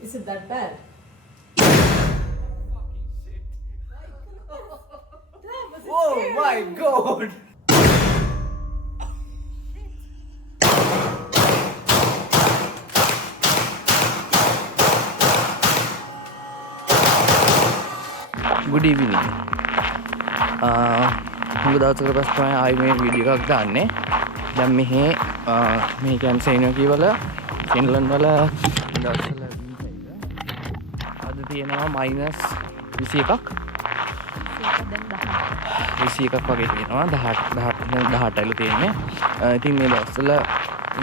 Is it that bad? Oh my god! Good evening. හුඟ දවසකට පස්සේ තමයි ආයි මේ වීඩියෝ එකක් දාන්නේ. දැන් මේ කියන්නේ සෙයිනෝකි වල ෆින්ලන්ඩ් වල දවස්වල අද තියෙනවා -21ක්. 21ක් වගේ තියෙනවා. 18යිලු තියෙන්නේ. ඉතින් මේ දවස්වල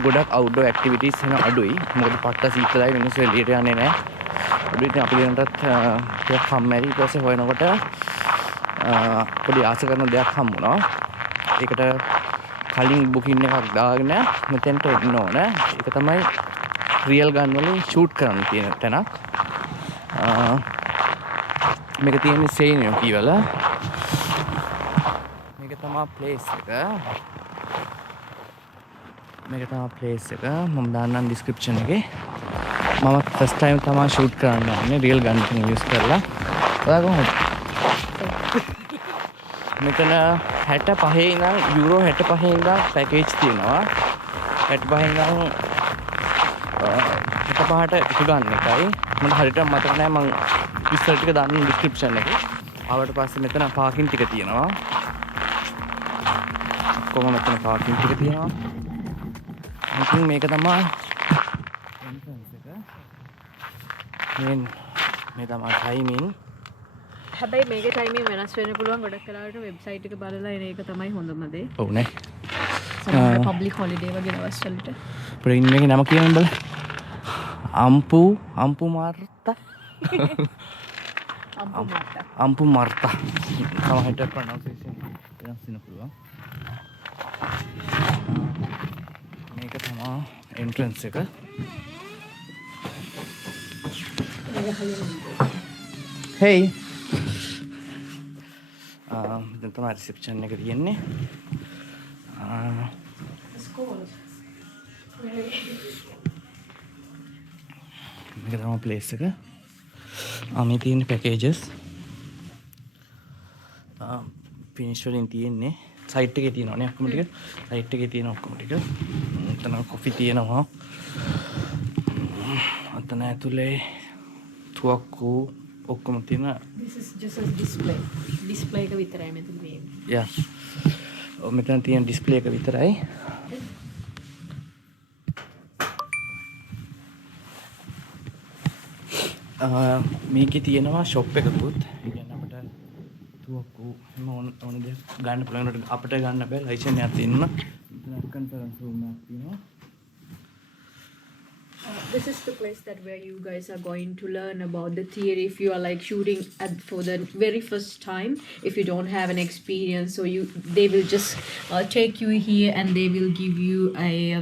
ගොඩක් අවුට්ඩෝර් ඇක්ටිවිටීස් වෙන අඩුයි. මොකද පට්ට සීතලයි මිනිස්සු එළියට යන්නේ නැහැ. ඉතින් අපි දැනටත් ටිකක් කම්මැලි ඊට පස්සේ හොයනකොට පොඩි ආස කරන දෙයක් හම්බුණා. ඒකට කලින් බුකින් එකක් දාගෙන මෙතෙන්ට එන්න ඕන. ඒක තමයි රියල් ගන් වලින් ෂූට් කරන්න තියෙන තැනක්. මේක තියෙන්නේ සෙයිනෝකි වල. මේක තමයි ප්ලේස් එක. මම දාන්නම් ඩිස්ක්‍රිප්ෂන් එකේ. මම ෆස්ට් ටයිම් තමයි ෂූට් කරන්න යන්නේ රියල් ගන් එක යූස් කරලා. ඔයා කොහොමද? මෙතන 65 ඉඳන් යුරෝ 65 ඉඳන් පැකේජ් තියෙනවා. 65 ඉඳන් 65ට එක ගන්න එකයි. මට හරියට මතක නැහැ මම විස්තර ටික දාන්න ඩිස්ක්‍රිප්ෂන් එකේ. ආවට පස්සේ මෙතන පාකින් ටික තියෙනවා. කොහොම මෙතන පාකින් ටික තියෙනවා. ඉතින් මේක තමයි එන්ට්‍රන්ස් එක. මේ තමයි ටයිමින්. හැබැයි මේකේ ටයිමින් වෙනස් වෙන්න පුළුවන්. ගොඩක් වෙලාවට වෙබ්සයිට් එක බලලා එන එක තමයි හොඳම දේ. ඔව් නේ. සමහර පබ්ලික් හොලිඩේ වගේ දවස් වලට. ප්ලේන් එකේ නම කියන්න බල. අම්පු මාර්තා. අම්පු මාර්තා. සමහරට ප්‍රොනවුන්සියේෂන් වෙනස් වෙන්න පුළුවන්. මේක තමයි එන්ට්‍රන්ස් එක. Hey. දැන් තමයි රිසෙප්ෂන් එක තියෙන්නේ. මේක තමයි ප්ලේස් එක. මේ තියෙන පැකේජස්. ෆිනිෂ් වලින් තියෙන්නේ. සයිට් එකේ තියෙනවානේ ඔක්කොම ටික. සයිට් එකේ තියෙන ඔක්කොම ටික. එතන කොෆි තියෙනවා. අතන ඇතුලේ තුවක්කු ඔක්කොම තියෙන. This is just a display. Display එක විතරයි මෙතන තියෙන්නේ. Yeah. මෙතන තියෙන ඩිස්ප්ලේ එක විතරයි. මේකේ තියෙනවා ෂොප් එකකුත්. ඒ කියන්නේ අපිට තුවක්කු ඕන දෙයක් ගන්න පුළුවන්. අපිට ගන්න බෑ ලයිසන් එකක් තියෙනවා. මෙතන කන්ෆරන්ස් රූම් එකක් තියෙනවා. This is the place that where you guys are going to learn about the theory if you are like shooting for the very first time, if you don't have an experience, so they will just take you here and they will give you a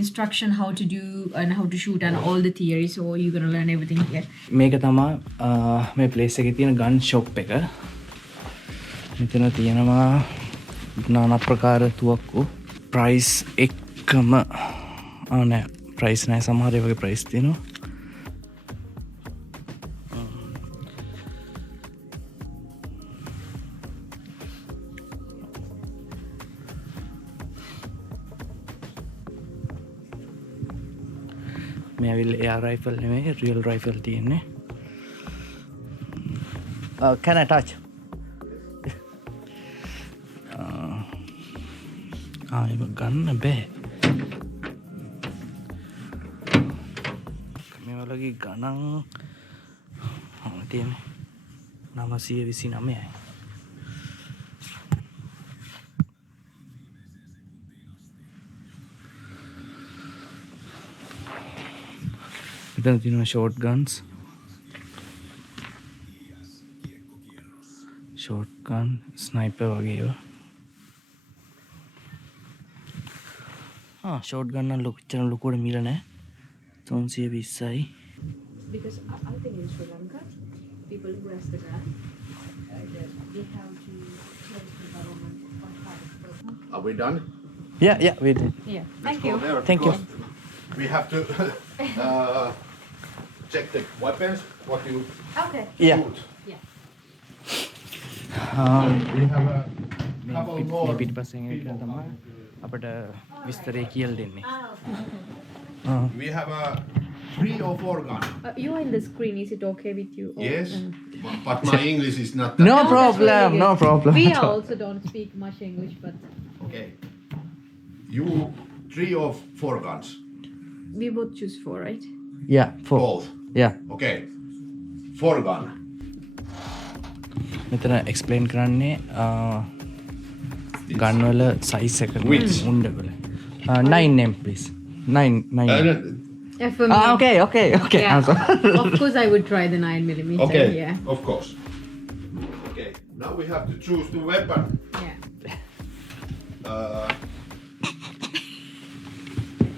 instruction how to do and how to shoot and all the theory, so you're going to learn everything here. මේක තමයි මේ place එකේ තියෙන ගන් shop එක. මෙතන තියෙනවා নানা ප්‍රකාර තුවක්කු ප්‍රයිස් එකම නෑ ප්‍රයිස් නෑ සමහර වගේ ප්‍රයිස් තියෙනවා. මේ ඇවිල්ලා එයාර් රයිෆල් නෙමෙයි රියල් රයිෆල් තියෙන්නේ. Can I touch? ඒක ගන්න බෑ. මේ වලගේ ගණන් තියෙන්නේ 929යි. මෙතන තියෙනවා ෂෝට් ගන්ස්. ෂෝට් ගන් ස්නයිපර් වගේ ඒවා. ෂෝට් ගන් නම් ලොකුවට මිල නැහැ. 320යි. Because I think in Sri Lanka, people who has the gun, they have to tell the government what kind of person. Are we done? Yeah, we did. Yeah, thank you. There. Thank you. We have to check the weapons, what you Okay. Yeah. shoot. Yeah. We have a couple මේ more. පිටිපස්සෙන් එන කෙනා තමයි අපිට විස්තරය කියලා දෙන්නේ. We have a 3 or 4 gun. You're in the screen. Is it okay with you? Or- Yes, but my English is not that No good. problem, no problem. We at all. also don't speak much English, but Okay. You 3 or 4 guns? we both choose 4, right? Yeah, 4. Both. Yeah. Okay. 4 gun. මෙතන explain කරන්නේ ගන් වල size එක Which? උණ්ඩවල. 9 please. 9. For me, Okay. yeah. I'm sorry. Of course, I would try the 9mm. Okay, Yeah. of course. Okay, now we have to choose the weapon. Yeah.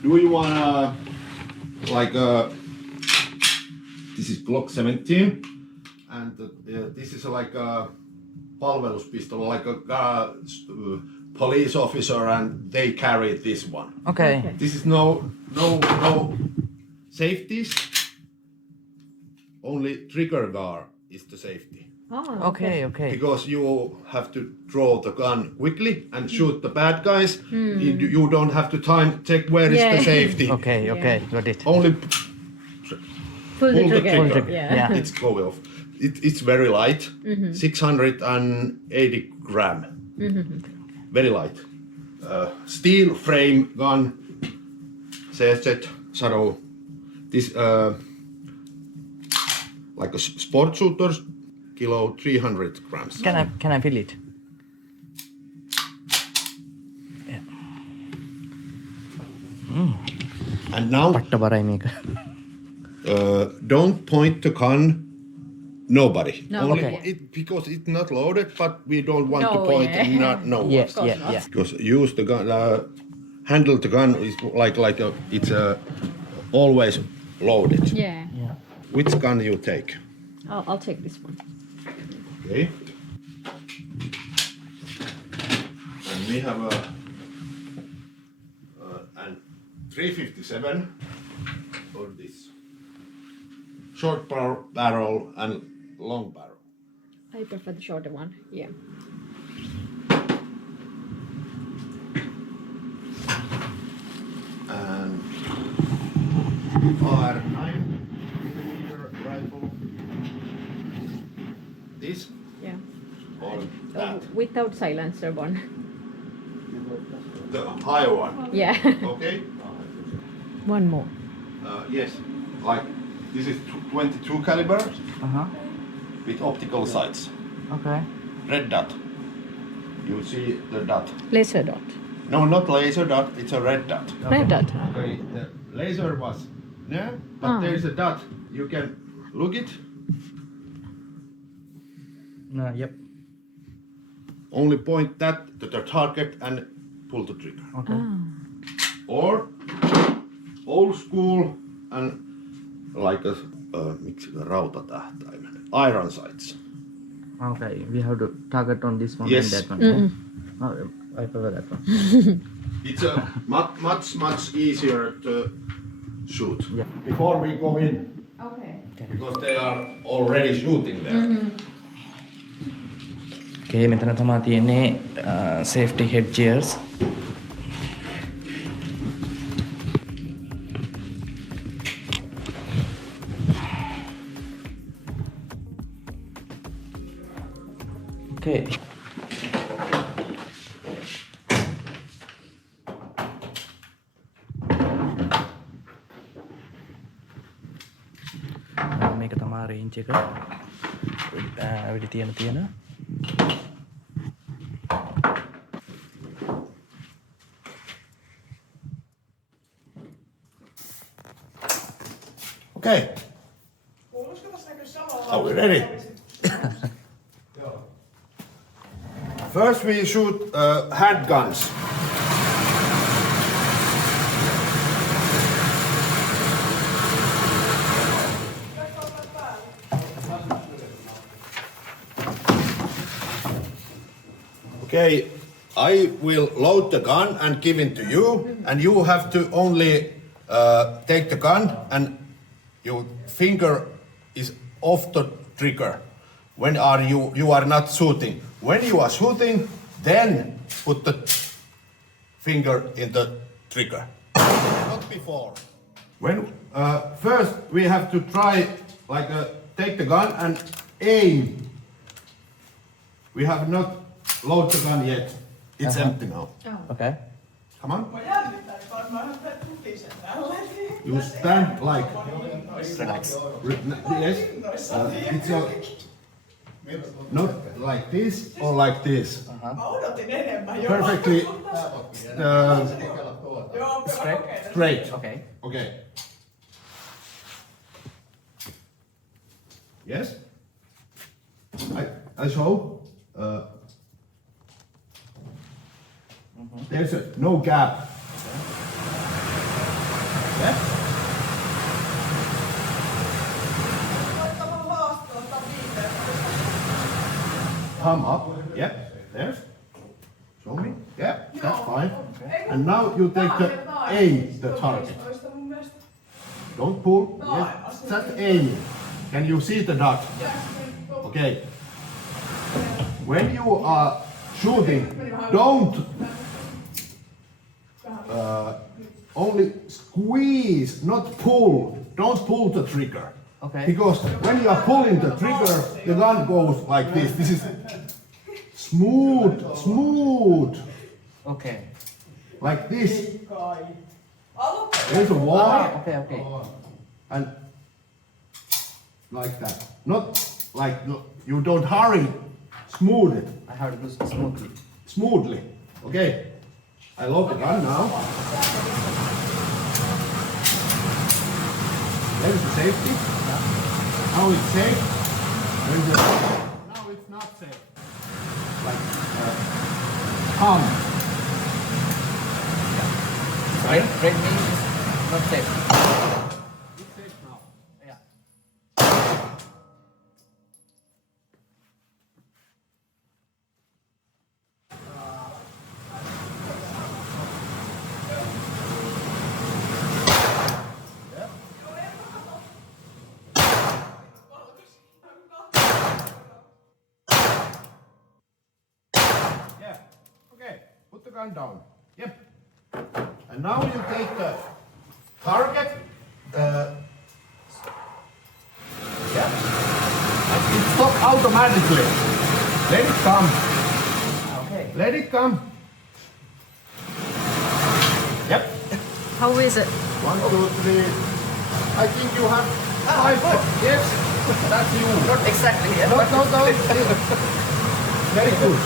Do you wanna this is Glock 17, and this is like a palveluspistol, like a police officer, and they carry this one. Okay. This is no safeties. Only trigger guard is the safety. Oh, Okay. Because you have to draw the gun quickly and shoot the bad guys. You don't have to time check where is the Yeah. safety. Okay, got it. Only Pull the pull the trigger. trigger. Yeah. It's go off. It's very light, 680 gram. Very light. Steel frame gun. CZ Shadow. This like a sport shooter, kilo 300 grams. Can I feel it? And now පට්ට බරයි මේක. don't point the gun. Nobody. No, Only okay. because it's not loaded, but we don't want to No, point yeah. and not no. Yes, course yeah, not. yeah. Because use the gun, handle the gun is like it's always loaded. Yeah. Which gun you take? I'll take this one. Okay. And we have an 357 or this short barrel and long barrel. I prefer the shorter one. Yeah. And our 9mm rifle. This Yeah. or that? Without silencer one. The high one. Yeah. Okay. One more. Yes. Like this is 22 caliber Uh-huh. with optical sights. Okay. Red dot. You see the dot. Laser dot. No, not laser dot. It's a red dot. Red dot. Okay. The laser was there, but Ah. there is a dot. You can look it. Yep. Only point that to the target and pull the trigger. Okay. Or old school and like a miksi rautatähtäimen iron sights. Okay. We have to target on this one Yes. and that one. Yeah? Oh, I prefer that one. It's much easier to shoot. Yeah. Before we go in, Okay. because they are already shooting there. Okay, මෙතන තමා තියෙන්නේ safety head gears. Okay. මේක තමා range එක. වෙඩි තියෙන. Okay. Are we ready? First we shoot handguns. Okay, I will load the gun and give it to you, and you have to only take the gun and your finger is off the trigger. When you are not shooting. When you are shooting, then put the finger in the trigger. Not before. When first we have to try like take the gun and aim. We have not loaded the gun yet. It's empty now. Okay. Come on. You stand like. Relax. Yes. It's not like this or like this. Perfectly straight. Okay. Okay. Yes. I show. There's no gap. Yeah? Thumb up. Yeah. There's. Show me. Yeah. That's fine. And now you take the aim, the target. Don't pull. Yes. Just aim. Can you see the dot? Okay. When you are shooting, don't only squeeze, not pull. Don't pull the trigger. Okay. Because when you are pulling the trigger, the gun goes like this. This is smooth. Okay. Like this. There's a wall. Okay. And like that. Not like, you don't hurry. Smooth it. I have to do smoothly. Smoothly. Okay. I load the gun now. There's the safety. Now it's safe. Now it's not safe. Like, thumb. Red means not safe. It's safe now. Yeah. Yeah. Okay. Put the gun down. Yep. And now you take the target. Yeah. And it stops automatically. Let it come. Okay. Let it come. Yep. How is it? 1, 2, 3. I think you have 5. Yes. That's you. Not exactly. Yeah, No. Very good.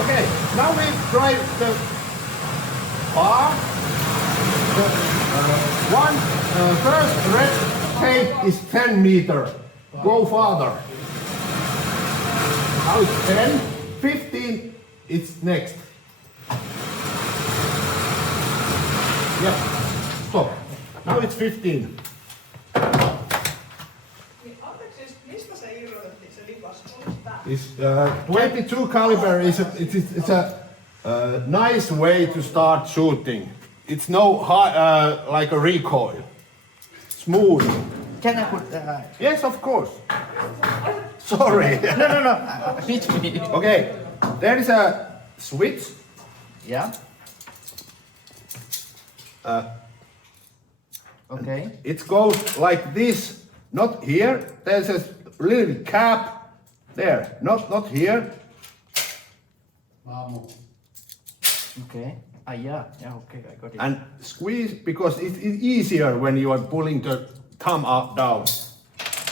Okay. Now we try the bar. The first red tape is 10 meter. Go farther. Now it's 10. 15. It's next. Yep. Stop. Now it's 15. It's 22 caliber is a nice way to start shooting. It's no high, like a recoil. Smooth. Can I put? Yes, of course. Sorry. No. Teach me. Okay, there is a switch. Yeah. Okay. It goes like this, not here. There's a little cap there, not here. Okay. Yeah. Okay, I got it. And squeeze because it's easier when you are pulling the thumb up down.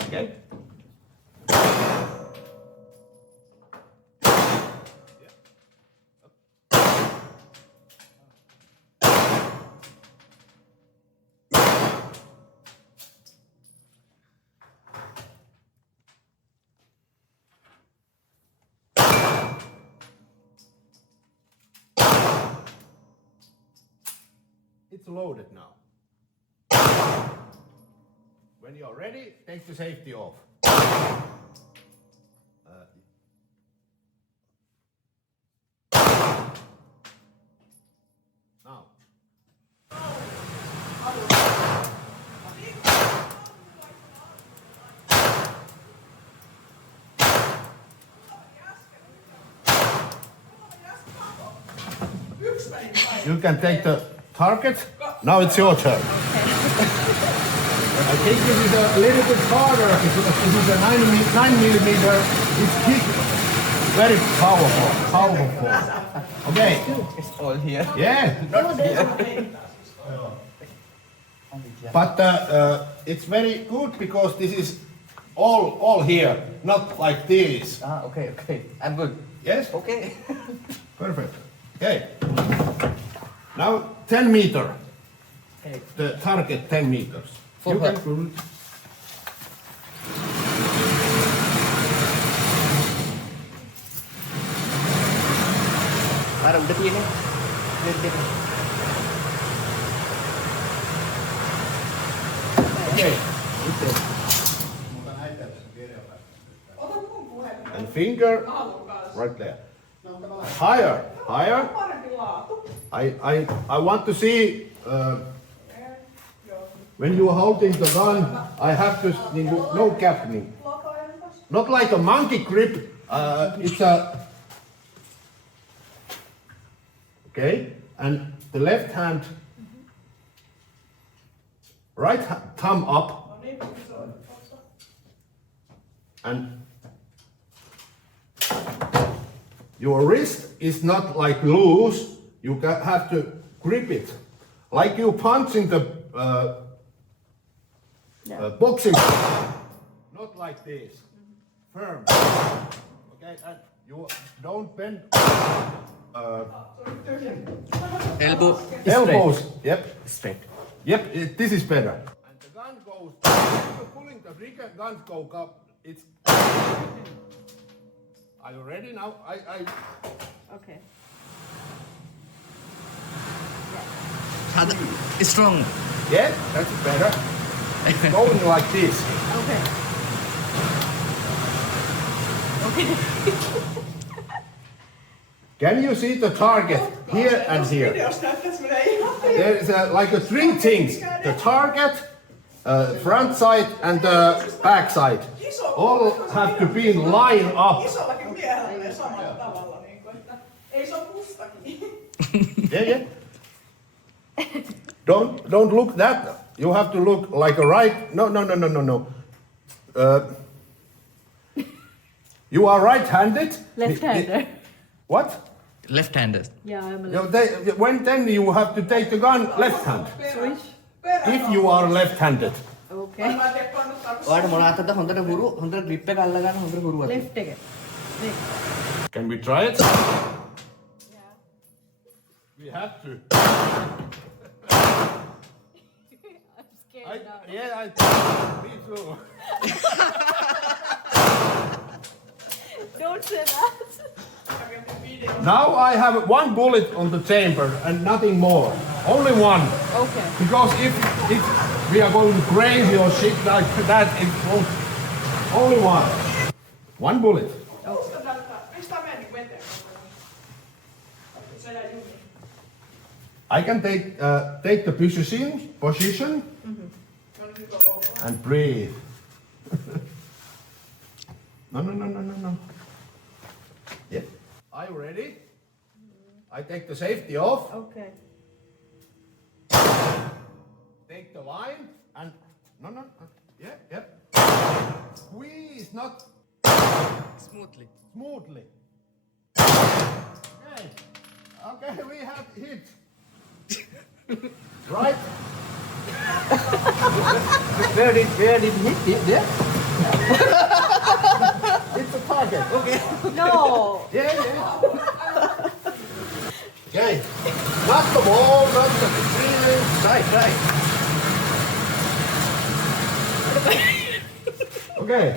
Okay. It's loaded now. When you're ready, take the safety off. Now. you can take the target. Now it's your turn. I think this is a little bit harder because this is a 9 millimeter. It's kick. Very powerful. Okay. It's all here. Yeah. But it's very good because this is all here, not like this. Okay. I'm good. Yes? Okay. Perfect. Okay. Now 10 meter. The target 10 meters. For You her. can Para udah තියෙන්නේ. Okay. And finger right there. Higher. I want to see when you're holding the gun, I have to no captain. Not like a monkey grip. It's a okay, and the left hand, right thumb up, and your wrist is not like loose. You have to grip it, like you punching the boxing. Not like this, firm. Okay, and you don't bend. Elbows. Yep. Straight. Yep. This is better. And the gun goes. You're pulling the trigger. Gun goes up. It's. Are you ready now? Okay. It's strong. Yeah, that's better. It's going like this. Okay. Can you see the target here and here? There is like three things: the target, front side, and the back side. All have to be in line up. Isollakin miehellä menee samalla tavalla, että ei se ole mustakin. Yeah. Don't look that. You have to look like a right. No. You are right-handed. Left-hander. What? Left-hander. Yeah, I'm a Then you have to take the gun left hand. switch. If you are left-handed. Okay. ඔයාලට මොන අතද හොඳට හුරු හොඳට grip එක අල්ල ගන්න හොඳට හුරු අත. Left again. Can we try it? We have to. I'm scared now. Me too. Don't say that. Now I have one bullet on the chamber and nothing more. Only one. Okay. Because if we are going crazy or shit like that, it won't. Only one. One bullet. Mistä meni veteen? Se jäi jumiin. I can take the position and breathe. No. Yep. Are you ready? I take the safety off. Okay. Take the line and no. Yep. Squeeze, not Smoothly. Okay, we have hit. Right? Where did it hit? There? It's a target. Okay. No. Yeah. Okay. Not the ball, not the ceiling. Try. Okay.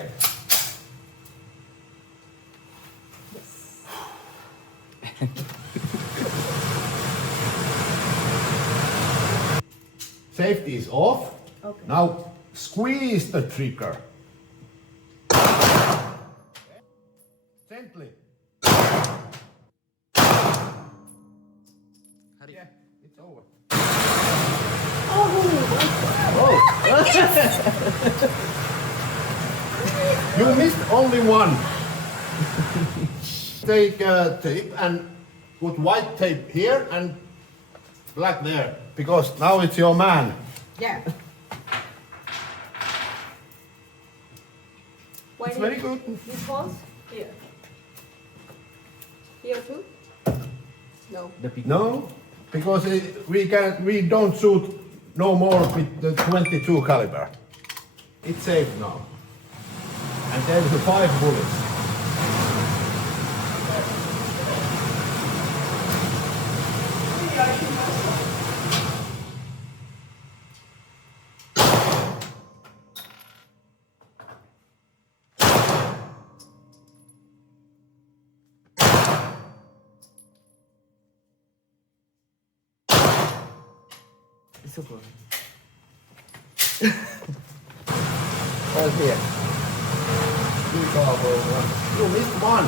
Safety is off. Okay. Now squeeze the trigger. Gently. Yeah, it's over. Oh. You missed only one. Take tape and put white tape here and black there because now it's your man. Yeah. It's very good. This falls here. Here too? No. No, because we don't shoot no more with the 22 caliber. It's safe now. And there's the 5 bullets. It's okay. All here. You missed one.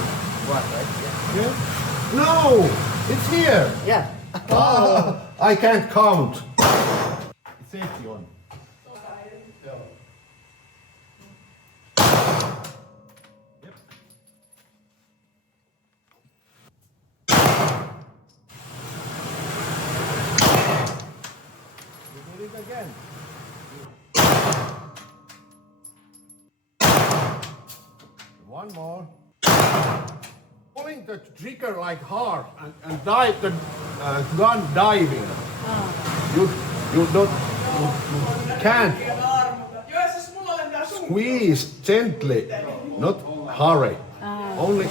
One, right? Yeah? No, it's here. Yeah. I can't count. It's safety on. Yep. We did it again. One more. Pulling the trigger like hard and dive the gun diving. You can't Joo, siis mulla lentää sun. squeeze gently, not hurry. Only.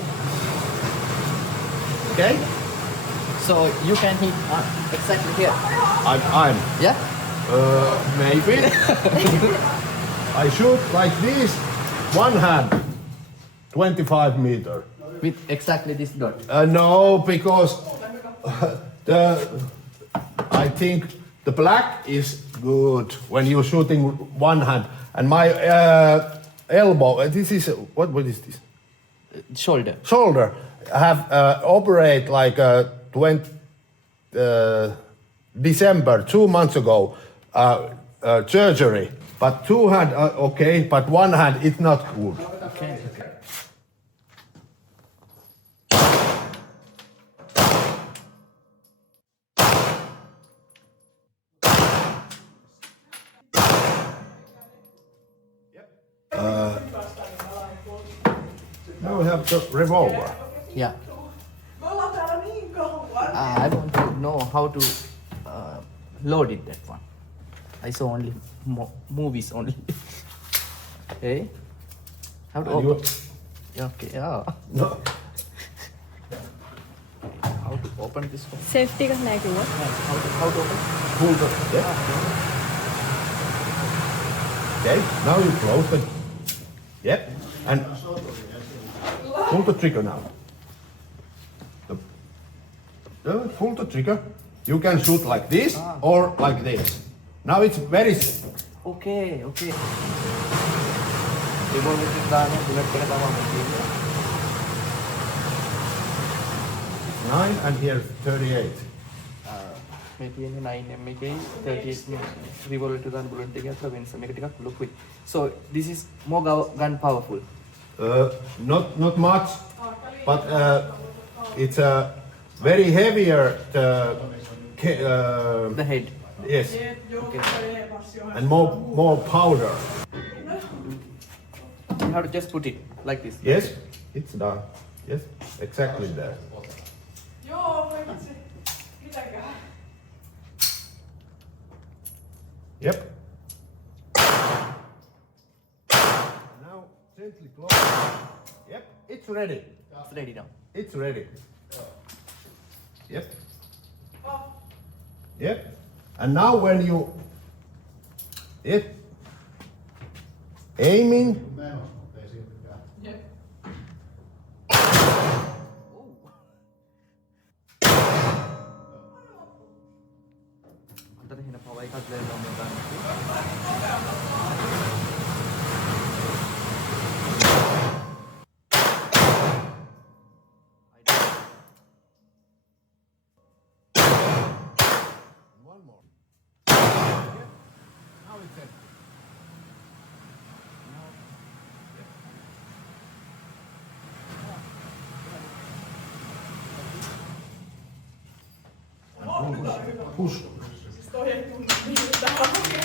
Okay? So you can hit exactly here. I'm Yeah? maybe. I shoot like this, one hand, 25 meter. With exactly this dot. No, because I think the black is good when you're shooting one hand, and my elbow. This is what is this? Shoulder. Shoulder. I have operate like 20 December 2 months ago surgery, but two hand okay, but one hand it's not good. Okay. Now we have the revolver. Yeah. Me ollaan täällä niin kauan. I want to know how to load it, that one. I saw only movies only. Okay. How to And you- open? Yeah, okay. Yeah. No. How to open this one? Safety का नहीं हुआ. How to open? Pull the. Yeah. Okay. Now you close it. Yep. And pull the trigger now. Pull the trigger. You can shoot like this or like this. Now it's very Okay, okay. Revolver එක දාන්න bullet එක තමයි තියෙන්නේ. 9 and here's 38. මේ තියෙන්නේ 9mm එකේ 38 revolver එක දාන්න bullet එක අතර වෙනස මේක ටිකක් ලොකුයි. So this is more gun powerful. Not much, but it's very heavier. The head. Yes, Okay. and more powder. You have to just put it like this. Yes, it's done. Yes, exactly there. Joo, voi vitsi. Mitäkään? Yep. Now gently close. Yep, it's ready. It's ready now. It's ready. Yep. Oh. Yep. And now when you aiming. අතට හින පවයි එකක් දැල්ලා මම දාන්න. One more. Now it's empty. push. Siis toi ei tunnu miltään oikein.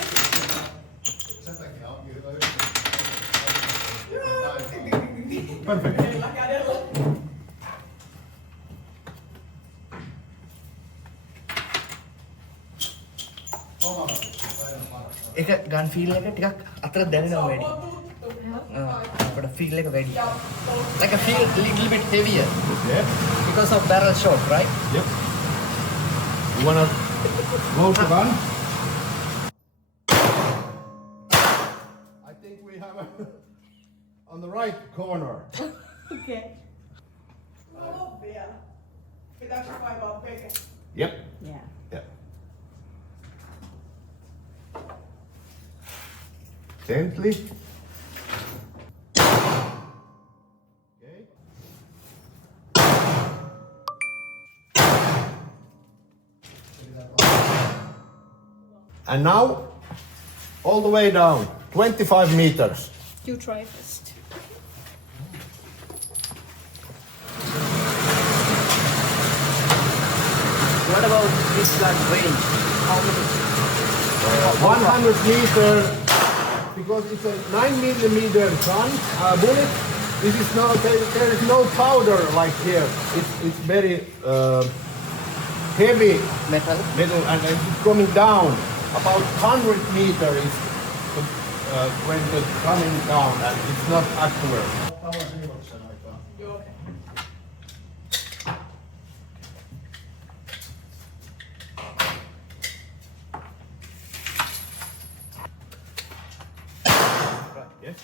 Perfect. Yhdellä kädellä. ඒක ගන් feel එක ටිකක් අතර දැනෙනවා වැඩි. Se on tuttu. අපිට ෆීල් එක වැඩි. Like I feel a little bit heavier Yeah. because of barrel shot, right? Yep. You wanna close the gun? I think we have a on the right corner. Okei. Mulla on vielä. Pitääkö kaivaa veke? Yep. Yeah. Yep. Gently. Okay. And now, all the way down, 25 meters. You try first. What about this gun range? How many? 100 meters, because it's a 9mm gun, bullet. This is no, there is no powder like here. It's very heavy Metal? metal, and it's coming down. About 100 meters is when it's coming down, and it's not accurate. Joo. Yes.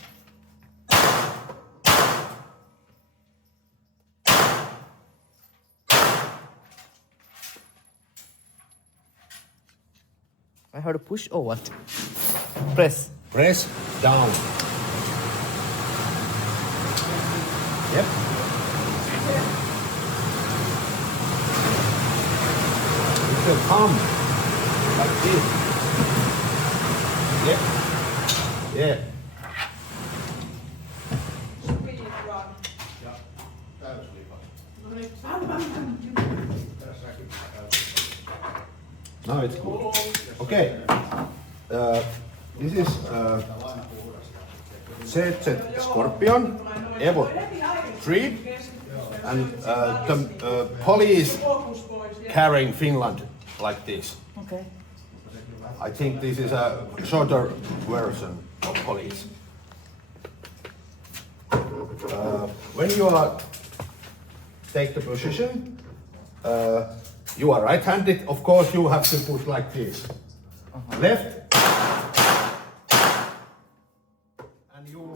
I have to push or what? Press. Press down. Yep. It will come like this. Yep. Yeah. Speed run. Now it's good. Okay. This is ZZ Scorpion Evo 3, and the police carrying Finland like this. Okay. I think this is a shorter version of police. When you are take the position, you are right-handed. Of course, you have to put like this. Left, and you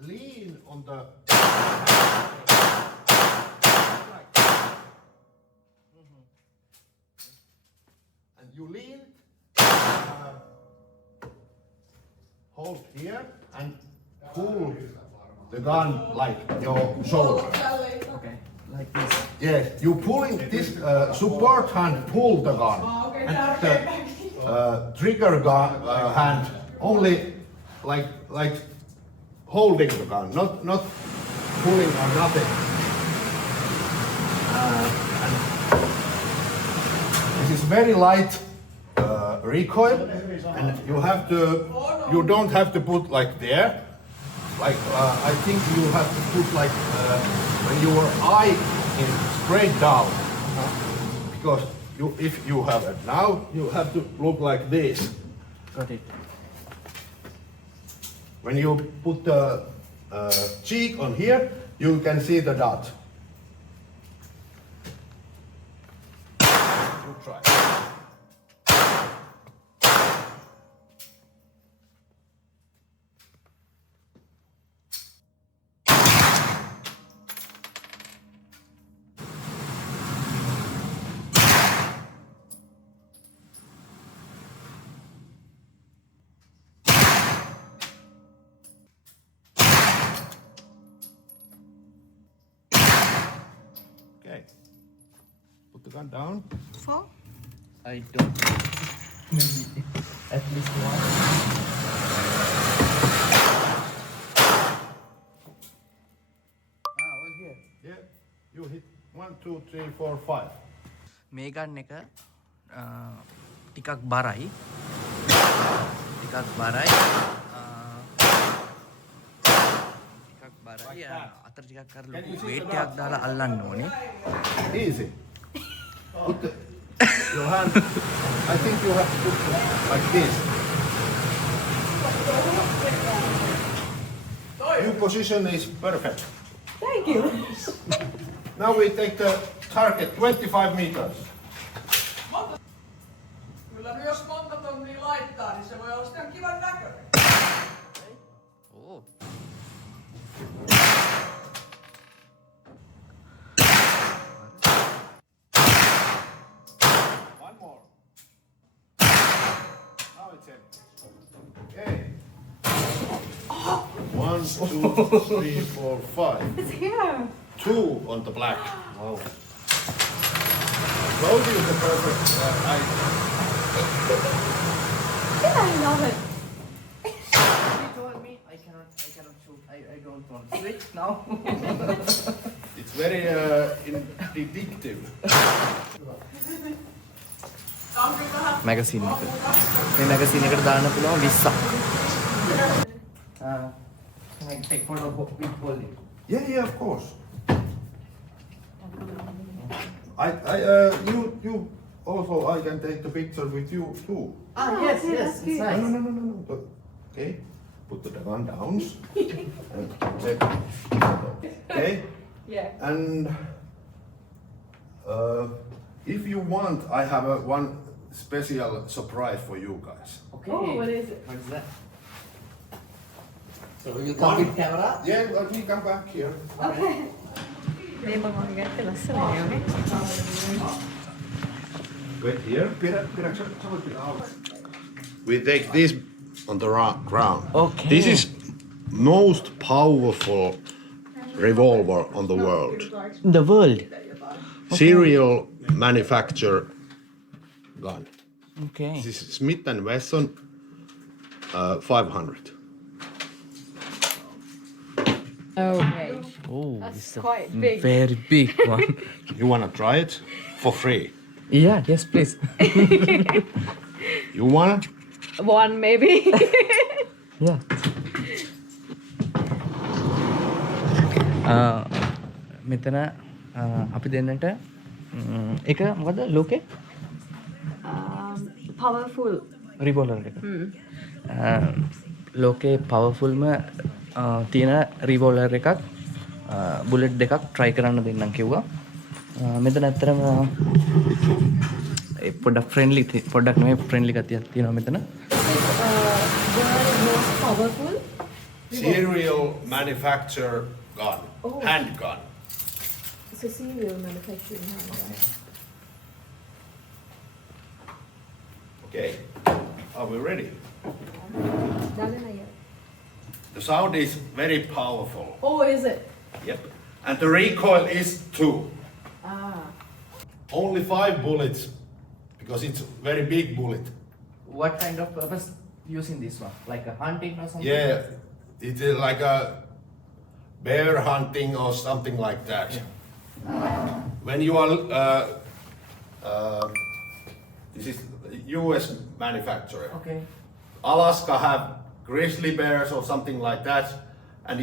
lean on the. And you lean. Hold here and pull the gun like your shoulder. Okay. Like this. Yeah, you pulling this support hand pull the gun, and the trigger gun hand only like holding the gun, not pulling or nothing. And this is very light recoil, and you don't have to put like there. Like I think you have to put like when your eye is straight down, because if you have it now, you have to look like this. Got it. When you put the cheek on here, you can see the dot. You try. Okay. Put the gun down. I don't. Maybe at least one. Over here. Yeah. You hit 1, 2, 3, 4, 5. මේ ගන්න එක ටිකක් බරයි. ටිකක් බරයි. අතර ටිකක් කර ලොකු weight එකක් දාලා අල්ලන්න ඕනේ. Easy. Put your hand. I think you have to put it like this. Your position is perfect. Thank you. Now we take the target 25 meters. Kyllä nyt jos monta tonnia laittaa, niin se voi olla sitten kivan näköinen. O. One more. Now it's empty. Okay. 1, 2, 3, 4, 5. It's here. 2 on the black. Wow. Told you the perfect height. Yeah, I love it. He told me I cannot shoot. I don't want to switch now. It's very addictive. Magazine එක. මේ magazine එකට දාන්න පුළුවන් 20ක්. Can I take photo with holding? Yeah, of course. You also, I can take the picture with you too. Yes, it's nice. No. Okay, put the gun down. And take. Okay, Yeah. and if you want, I have one special surprise for you guys. Okay. Oh, what is it? What is that? So you come with camera? Yeah, let me come back here. Wait here. We take this on the ground. Okay. This is most powerful revolver on the world. The world. Serial manufacture gun. Okay. This is Smith and Wesson 500. Okay. Oh, That's it's a quite big. very big one. You wanna try it for free? Yeah, yes, please. You wanna? One maybe. Yeah. මෙතන අපි දෙන්නට එක මොකද ලෝකේ Powerful. Revolver එක. ලෝකේ පවර්ෆුල්ම තියෙන revolver එකක් බුලට් දෙකක් try කරන්න දෙන්නම් කිව්වා. මෙතන ඇත්තටම ඒ පොඩ්ඩක් පොඩ්ඩක් නෙමෙයි friendly ගතියක් තියෙනවා මෙතන. The most powerful. Serial manufacture gun, Oh. handgun. It's a serial manufacturing handgun. Okay, are we ready? Daganaya. The sound is very powerful. Oh, is it? Yep. And the recoil is 2. Ah. Only 5 bullets because it's a very big bullet. What kind of purpose using this one? Like a hunting or something? Yeah, it is like a bear hunting or something like that. When you are, this is US manufacturer. Okay. Alaska have grizzly bears or something like that, and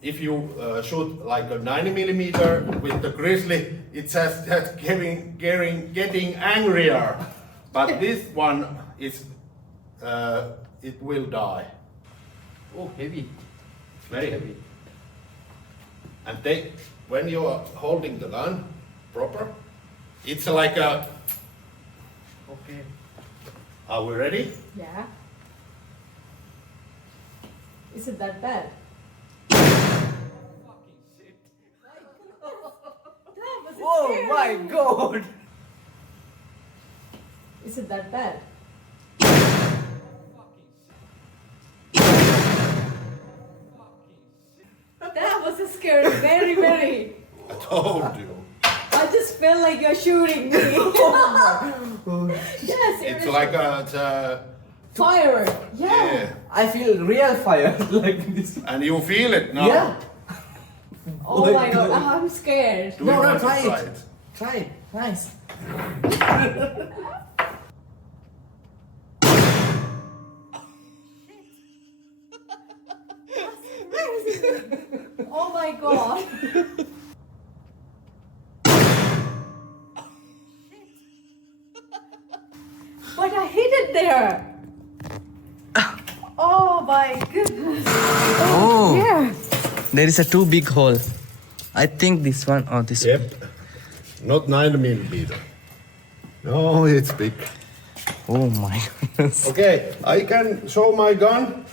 if you shoot like a 90 millimeter with the grizzly, it's just getting angrier. But this one is, it will die. Oh, heavy. Very heavy. And when you are holding the gun proper, it's like a. Okay. Are we ready? Yeah. Is it that bad? Oh my god! Is it that bad? That was scary, very, very. I told you. I just felt like you're shooting me. Yes, It's like a. firework. Yeah. I feel real fire like this. And you feel it now. Yeah. Oh my god, I'm scared. Do you want to try try it. Try it. Nice. Oh my god. But I hit it there. Oh my goodness. Oh, Yeah. there is a too big hole. I think this one or this one. Yep. Not 9 millimeter. No, it's big. Oh my goodness. Okay, I can show my gun.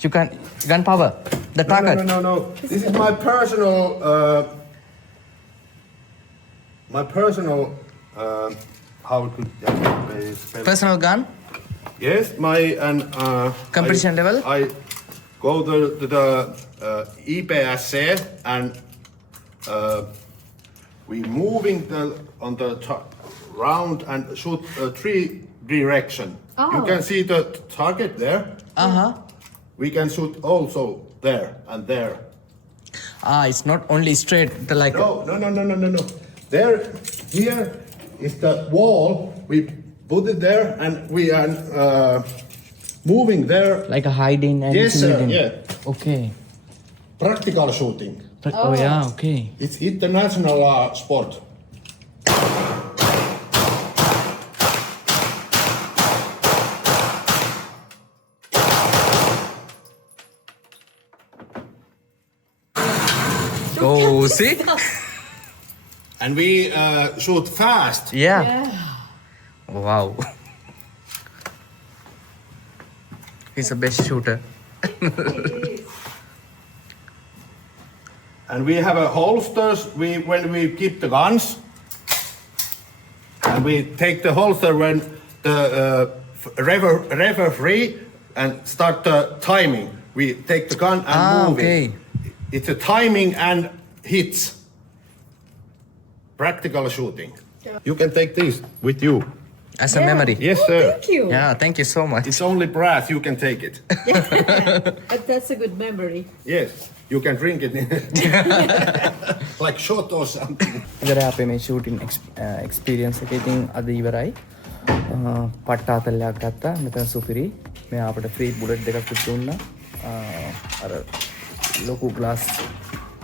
You can gunpowder. The target. No. This is my personal. How could I spell? Personal gun. Yes, my Competition level? I go to the IPSC and we moving on the round and shoot 3 direction. Oh. You can see the target there. We can shoot also there and there. It's not only straight. The like. No. There, here is the wall. We put it there and we are moving there. Like a hiding and Yes, sir, shooting. yeah. Okay. Practical shooting. Oh yeah. Okay. It's international sport. Oh, see? And we shoot fast. Yeah. Wow. He's the best shooter. And we have a holsters when we keep the guns. And we take the holster when the referee and start the timing. We take the gun and move okay. it. It's a timing and hits. Practical shooting. You can take this with you. As a memory. Yes, sir. Thank you. Yeah, thank you so much. It's only brass, you can take it. That's a good memory. Yes, you can drink it like shot or something. ඉවරයි අපේ මේ shooting experience එක ඉතින් අද ඉවරයි. පට්ට අතල්ලයක් ගත්තා. මෙතන සුපිරි. මෙයා අපිට ෆ්‍රී බුලට් දෙකක් දුන්නා. අර ලොකු ග්ලාස්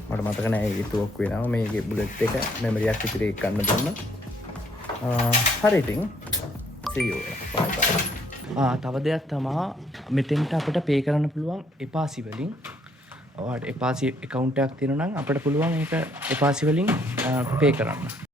මට මතක නැහැ ඒක තුවක්කු වෙනවා. මේකේ බුලට් එක මෙමරියක් විතරේ ගන්න දුන්නා. හරි ඉතින් see you. Bye bye. තව දෙයක් තමා මෙතෙන්ට අපිට පේ කරන්න පුළුවන් එපාසි වලින්. ඔයාලට එපාසි account එකක් තියෙනවා නම් අපිට පුළුවන් ඒක එපාසි වලින් පේ කරන්න.